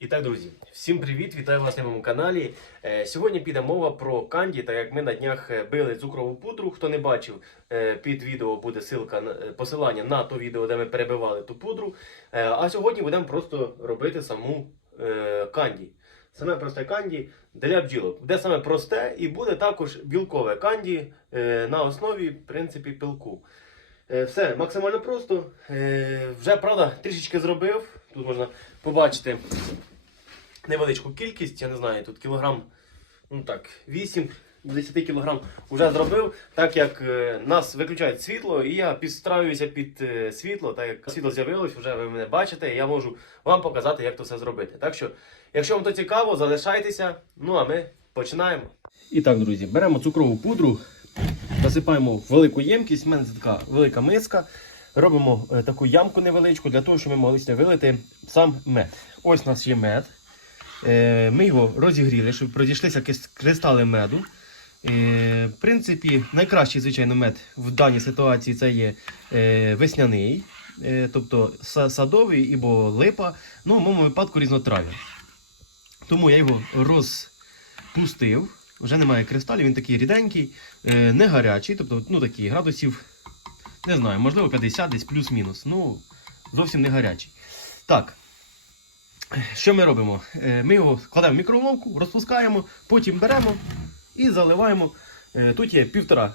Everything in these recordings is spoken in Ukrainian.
І так, друзі, всім привіт! Вітаю вас на моєму каналі. Е, Сьогодні піде мова про канді, так як ми на днях е, били цукрову пудру. Хто не бачив, е, під відео буде ссылка посилання на то відео, де ми перебивали ту пудру. Е, А сьогодні будемо просто робити саму е, канді. Саме просте канді для бджілок. Буде саме просте і буде також білкове канді е, на основі в принципі пилку. Е, Все максимально просто. Е, Вже правда трішечки зробив. Тут можна побачити невеличку кількість, я не знаю, тут кілограм, ну так, 8 10 кілограм вже зробив, так як е, нас виключають світло, і я підстраююся під світло, так як світло з'явилось, вже ви мене бачите, я можу вам показати, як то все зробити. Так що, якщо вам то цікаво, залишайтеся. Ну а ми починаємо. І так, друзі, беремо цукрову пудру, засипаємо в велику ємкість, в мене це така велика миска. Робимо е, таку ямку невеличку для того, щоб ми могли вилити сам мед. Ось у нас є мед. Е, Ми його розігріли, щоб розійшлися кис- кристали меду. Е, В принципі, найкращий, звичайно, мед в даній ситуації це є весняний, тобто садовий або липа, ну в моєму випадку різнотрав'я. Тому я його розпустив. Вже немає кристалів, він такий ріденький, е, не гарячий, тобто ну, такий градусів, не знаю, можливо 50 десь плюс-мінус. Ну, зовсім не гарячий. Так. Що ми робимо? Е, Ми його кладемо в мікроволновку, розпускаємо, потім беремо і заливаємо. Е, Тут є півтора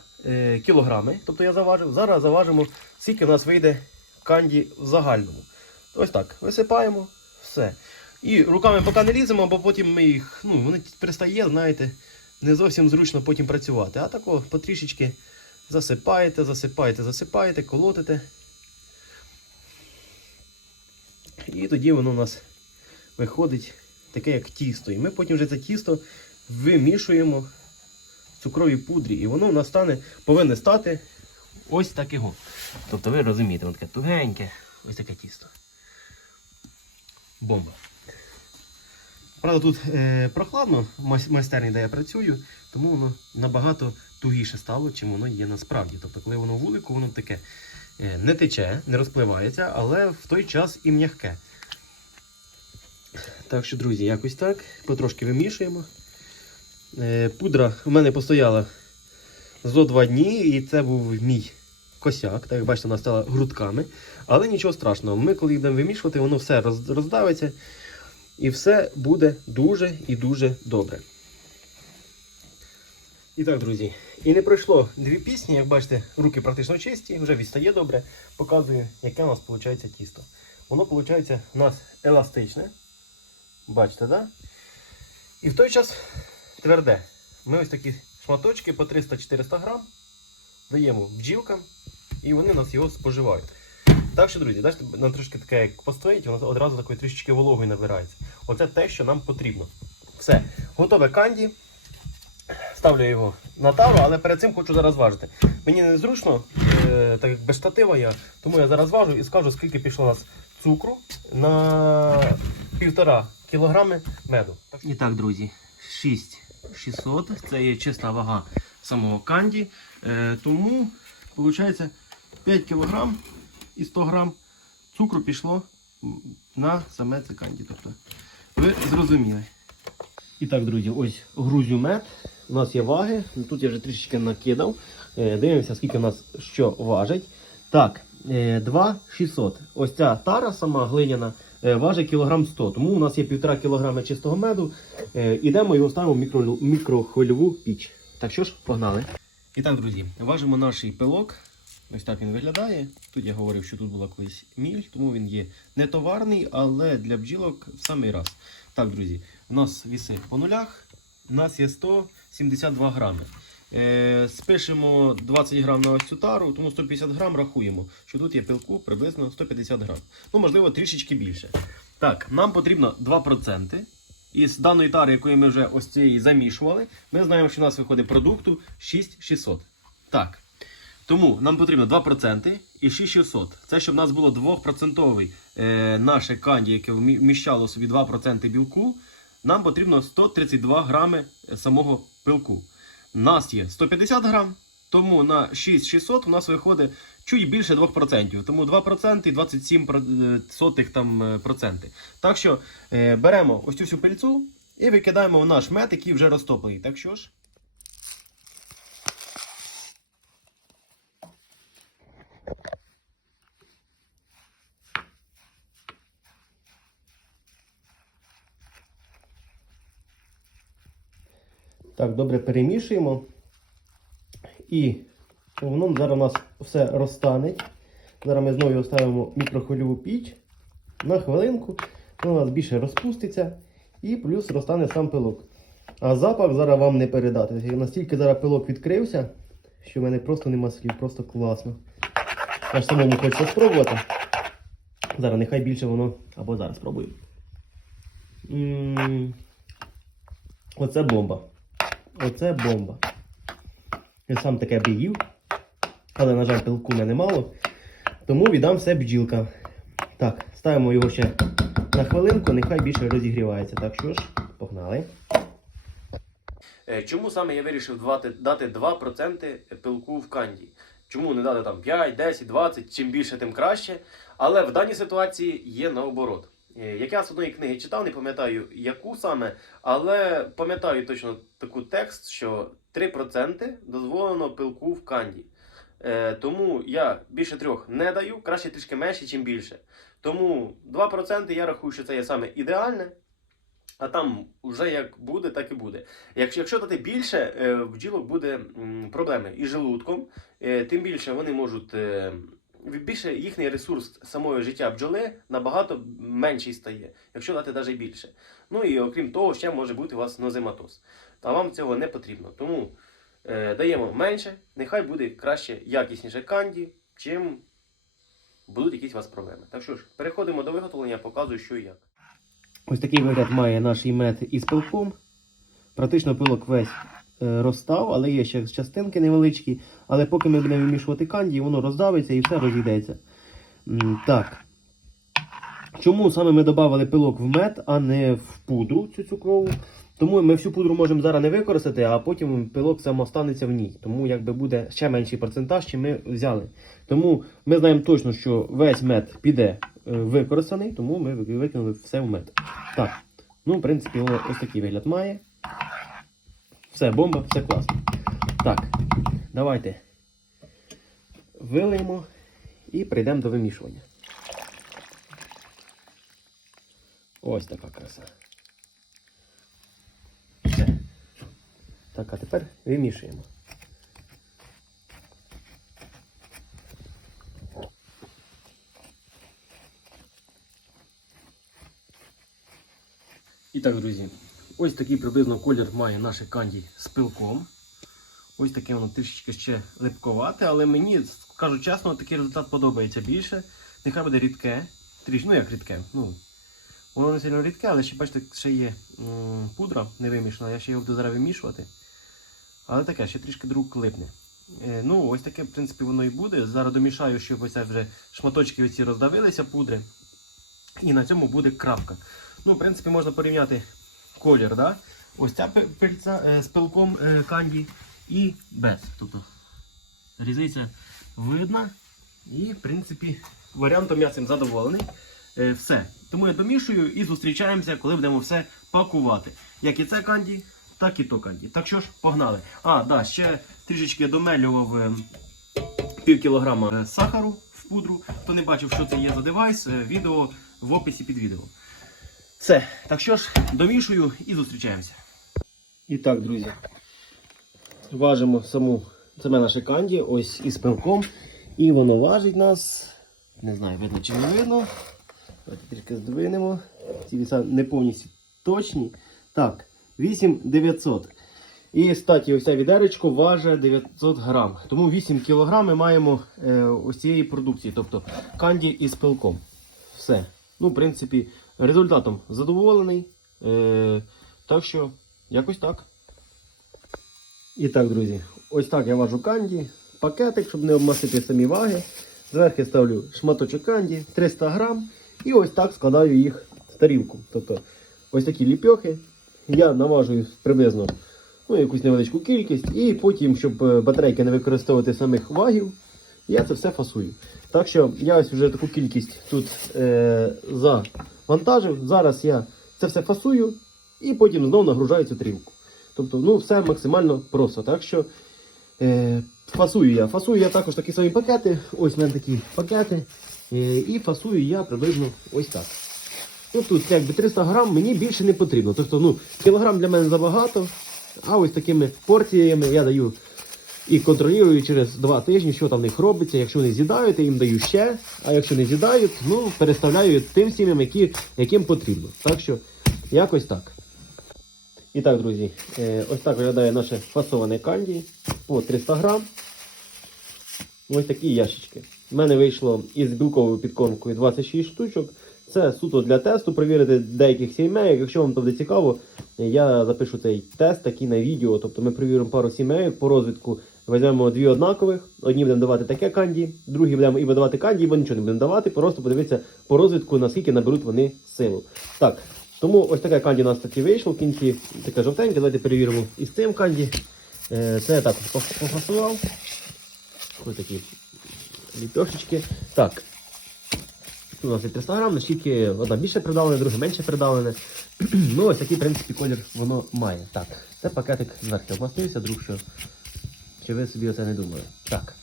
кілограми, тобто я заважив. Зараз заважимо, скільки в нас вийде канді в загальному. Ось так, висипаємо, все. І руками поки не ліземо, бо потім ми їх, ну, вони перестає, знаєте, не зовсім зручно потім працювати. А тако потрішечки засипаєте, засипаєте, засипаєте, колотите. І тоді воно у нас виходить таке, як тісто. І ми потім вже це тісто вимішуємо в цукровій пудрі. І воно у нас стане, повинне стати ось такого. Тобто ви розумієте, воно таке тугеньке, ось таке тісто. Бомба. Правда, тут е, прохладно в майстерні, де я працюю, тому воно набагато тугіше стало, чим воно є насправді. Тобто, коли воно вулику, воно таке е, не тече, не розпливається, але в той час і м'яке. Так що, друзі, якось так. Потрошки вимішуємо. Е, пудра у мене постояла зо два дні, і це був мій косяк. Так як бачите, вона стала грудками. Але нічого страшного. Ми, коли йдемо вимішувати, воно все роздавиться. І все буде дуже і дуже добре. І так, друзі, і не пройшло дві пісні, як бачите, руки практично чисті, вже відстає добре. Показую, яке у нас виходить тісто. Воно виходить у нас еластичне. Бачите, да? І в той час тверде. Ми ось такі шматочки по 300-400 грам даємо бджілкам, і вони нас його споживають. Так що, друзі, бачите, нам трошки таке, як постоїть, воно одразу такої трішечки вологою набирається. Оце те, що нам потрібно. Все, готове канді. Ставлю його на тару, але перед цим хочу зараз важити. Мені незручно, е, так як без штатива я, тому я зараз важу і скажу, скільки пішло у нас цукру на півтора кілограми меду. І так, друзі, 6600 це є чиста вага самого канді. Е, тому, виходить, 5 кілограм і 100 грам цукру пішло на саме це канді. Тобто, ви зрозуміли. І так, друзі, ось грузю мед. У нас є ваги. Тут я вже трішечки накидав. Е, Дивимося, скільки у нас що важить. Так, е, 2,600. Ось ця тара сама глиняна е, важить кілограм 100. Тому у нас є 1,5 кілограми чистого меду. Е, Ідемо його ставимо в мікро, мікрохвильову піч. Так що ж, погнали. І так, друзі, важимо наш пилок. Ось так він виглядає. Тут я говорив, що тут була колись міль, тому він є не товарний, але для бджілок в самий раз. Так, друзі, у нас віси по нулях. У нас є 172 грами. Е, спишемо 20 грам на ось цю тару, тому 150 грам рахуємо, що тут є пилку приблизно 150 грам. Ну, можливо, трішечки більше. Так, нам потрібно 2%. Із даної тари, якої ми вже ось цієї замішували, ми знаємо, що у нас виходить продукту 6600. Так. Тому нам потрібно 2% і 6600. Це щоб у нас було 2% е, наше канді, яке вміщало собі 2% білку. Нам потрібно 132 грами е, самого пилку. У нас є 150 грам, тому на 6600 у нас виходить чуть більше 2%. Тому 2% і 27 про- е, сотих там е, проценти. Так що е, беремо ось цю всю пильцу і викидаємо в наш мед, який вже розтоплений. Так що ж. Так, добре перемішуємо. І воно зараз у нас все розтане. Зараз ми знову ставимо мікрохвильову піч на хвилинку. Воно у нас більше розпуститься і плюс розтане сам пилок. А запах зараз вам не передати. Настільки зараз пилок відкрився, що в мене просто нема слів, просто класно. Аж самому хочеться спробувати. Зараз нехай більше воно. Або зараз спробую. М, Оце бомба. Оце бомба. Я сам таке їв, але, на жаль, пилку мене мало. Тому віддам все бджілкам. Так, ставимо його ще на хвилинку, нехай більше розігрівається. Так що ж, погнали. Е, Чому саме я вирішив дати 2% пилку в канді? Чому не дати там 5, 10, 20, чим більше, тим краще. Але в даній ситуації є наоборот. Е, Як я з одної книги читав, не пам'ятаю яку саме, але пам'ятаю точно таку текст, що 3% дозволено пилку в канді. Е, тому я більше трьох не даю, краще трішки менше, чим більше. Тому 2% я рахую, що це є саме ідеальне. А там вже як буде, так і буде. Якщо, якщо дати більше, е, в бджілок буде проблеми із желудком, е, тим більше вони можуть. Більше їхній ресурс самої життя бджоли набагато менший стає, якщо дати навіть більше. Ну і окрім того, ще може бути у вас нозематоз. А вам цього не потрібно. Тому е, даємо менше, нехай буде краще, якісніше канді, чим будуть якісь у вас проблеми. Так що ж, переходимо до виготовлення, показую, що і як. Ось такий вигляд має наш мед із пилком. Практично пилок весь розстав, але є ще частинки невеличкі. Але поки ми будемо вимішувати канді, воно роздавиться і все розійдеться. Так. Чому саме ми додали пилок в мед, а не в пудру цю цукрову? Тому ми всю пудру можемо зараз не використати, а потім пилок сам останеться в ній. Тому якби буде ще менший процентаж, чим ми взяли. Тому ми знаємо точно, що весь мед піде е, використаний, тому ми викинули все в мед. Так, ну, в принципі, ось такий вигляд має. Все, бомба, все класно. Так, давайте вилиємо і прийдемо до вимішування. Ось така краса. Все. Так, а тепер вимішуємо. І так, друзі, ось такий приблизно колір має наше канді з пилком. Ось таке воно трішечки ще липковате, але мені, скажу чесно, такий результат подобається більше. Нехай буде рідке. Тріш, ну як рідке. ну, Воно не сильно рідке, але ще бачите, ще є м, пудра не вимішана, я ще його буду зараз вимішувати. Але таке, ще трішки друг липне. Е, ну, ось таке, в принципі, воно і буде. Зараз домішаю, щоб ось вже шматочки оці роздавилися пудри. І на цьому буде крапка. Ну, в принципі, можна порівняти колір, да? Ось ця пильця е, з пилком е, канді і без. Тобто різниця видна. І, в принципі, варіантом я цим задоволений. Е, все. Тому я домішую і зустрічаємося, коли будемо все пакувати. Як і це канді, так і то канді. Так що ж, погнали. А, да, ще трішечки домелював пів кілограма сахару в пудру. Хто не бачив, що це є за девайс, відео в описі під відео. Все. Так що ж, домішую і зустрічаємося. І так, друзі. Важимо саму саме наше канді, ось із пилком. І воно важить нас. Не знаю, видно чи не видно. Давайте трішки здвинемо. Ці віса не повністю точні. Так, 8900. І статі, ось ця відеречко важить 900 грам. Тому 8 кг ми маємо е, ось цієї продукції, тобто канді із пилком. Все. Ну, в принципі, результатом задоволений. Е, так що, якось так. І так, друзі, ось так я важу канді. Пакетик, щоб не обмастити самі ваги. Зверху ставлю шматочок канді 300 грам. І ось так складаю їх в тарілку. Тобто ось такі ліпьохи. Я наважую приблизно ну, якусь невеличку кількість. І потім, щоб е, батарейки не використовувати самих вагів, я це все фасую. Так що я ось вже таку кількість тут е, завантажив. Зараз я це все фасую і потім знову нагружаю цю трілку. Тобто, ну, все максимально просто. Так що е, фасую я. Фасую я також такі самі пакети. Ось в мене такі пакети. Е, і фасую я приблизно ось так. Ну тут якби 300 грам мені більше не потрібно. Тобто, ну, кілограм для мене забагато, а ось такими порціями я даю і контролюю через 2 тижні, що там в них робиться. Якщо вони з'їдають, я їм даю ще. А якщо не з'їдають, ну переставляю тим сім'ям, які, яким потрібно. Так що якось так. І так, друзі, е, ось так виглядає наше фасоване канді по 300 грам. Ось такі ящички. У мене вийшло із білковою підкормкою 26 штучок. Це суто для тесту, перевірити деяких сімей. Якщо вам буде цікаво, я запишу цей тест такий на відео. Тобто ми перевіримо пару сімей по розвитку. Візьмемо дві однакових. Одні будемо давати таке канді, другі будемо і давати канді, бо нічого не будемо давати. Просто подивитися по розвитку, наскільки наберуть вони силу. Так, тому ось таке канді у нас таки вийшло в кінці. Таке жовтеньке. Давайте перевіримо із цим канді. Е, Це поф- пофасував. Ось такі ліпешечки. Так. Тут у нас є 300 грам, наскільки одна більше придавлена, друга менше придавлена. ну, ось такий, в принципі, колір воно має. Так, це пакетик зверху обмастився, друг, що. Чи ви собі оце не думали? Так.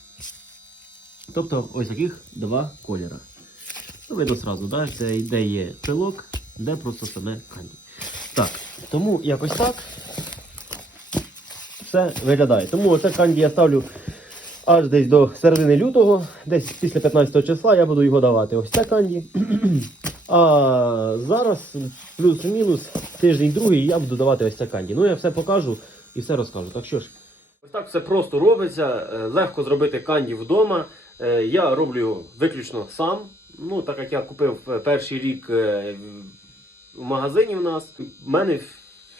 Тобто ось таких два кольора. Ну, видно сразу, да? це де є пилок, де просто саме канді. Так, тому якось так все виглядає. Тому оце канді я ставлю аж десь до середини лютого, десь після 15 числа я буду його давати. Ось це канді. А зараз плюс-мінус тиждень другий я буду давати ось це канді. Ну я все покажу і все розкажу. Так що ж. Ось так все просто робиться. е, Легко зробити канді вдома. Е, Я роблю його виключно сам. Ну, так як я купив е, перший рік в магазині в нас, в мене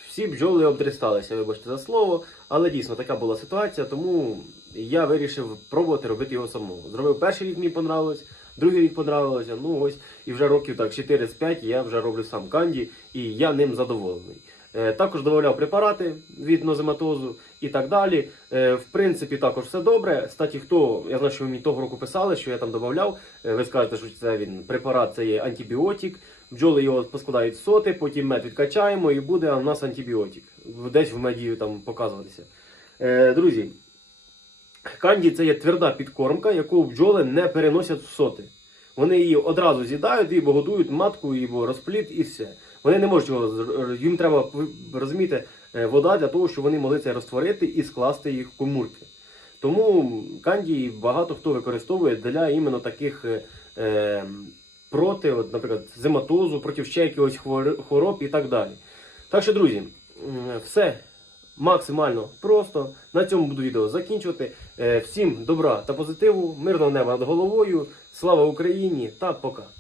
всі бджоли обдристалися, вибачте за слово. Але дійсно така була ситуація, тому я вирішив пробувати робити його самому. Зробив перший рік, мені понравилось, другий рік понравилося. Ну ось і вже років так 4-5 я вже роблю сам канді, і я ним задоволений. Е, Також додавав препарати від нозематозу і так далі. Е, В принципі, також все добре. Кстати, хто я знаю, що ви мені того року писали, що я там додавав. Е, Ви скажете, що це він препарат, це є антибіотик. Бджоли його поскладають соти, потім мед відкачаємо і буде у нас антибіотик. Десь в меді там показуватися. Друзі, канді це є тверда підкормка, яку бджоли не переносять в соти. Вони її одразу з'їдають, і годують матку, і розпліт, і все. Вони не можуть його їм треба розумієте, е, вода для того, щоб вони могли це розтворити і скласти їх в комурки. Тому канді багато хто використовує для іменно таких е, е, проти, от, наприклад, зематозу, проти ще якихось хвор- хвороб і так далі. Так що, друзі, все максимально просто. На цьому буду відео закінчувати. Е, Всім добра та позитиву, мирного неба над головою. Слава Україні та пока!